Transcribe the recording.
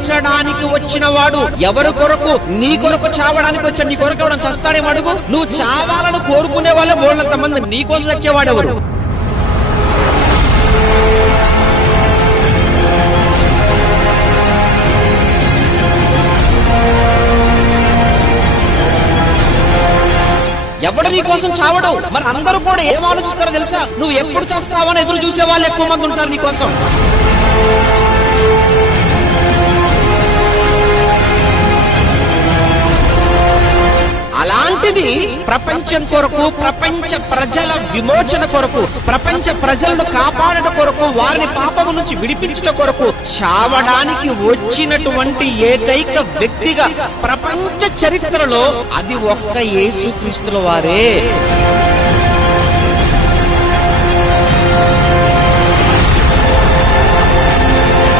రక్షించడానికి వచ్చిన వాడు ఎవరి కొరకు? నీ కొరకు చావడానికి వచ్చాడు. నీ కొరకు ఎవడం చస్తాడేమో అడుగు. నువ్వు చావాలను కోరుకునే వాళ్ళే బోళ్ళంత మంది. నీ కోసం వచ్చేవాడెవరు? ఎవడు నీ కోసం చావడు. మరి అందరూ కూడా ఏం ఆలోచిస్తారో తెలుసా? నువ్వు ఎప్పుడు చేస్తావని ఎదురు చూసే వాళ్ళు ఎక్కువ మంది ఉంటారు నీ కోసం. అలాంటిది ప్రపంచం కొరకు, ప్రపంచ ప్రజల విమోచన కొరకు, ప్రపంచ ప్రజలను కాపాడట కొరకు, వారిని పాపము నుంచి విడిపించట కొరకు చావడానికి వచ్చినటువంటి ఏకైక వ్యక్తిగా ప్రపంచ చరిత్రలో అది ఒక్క యేసుక్రీస్తుల వారే.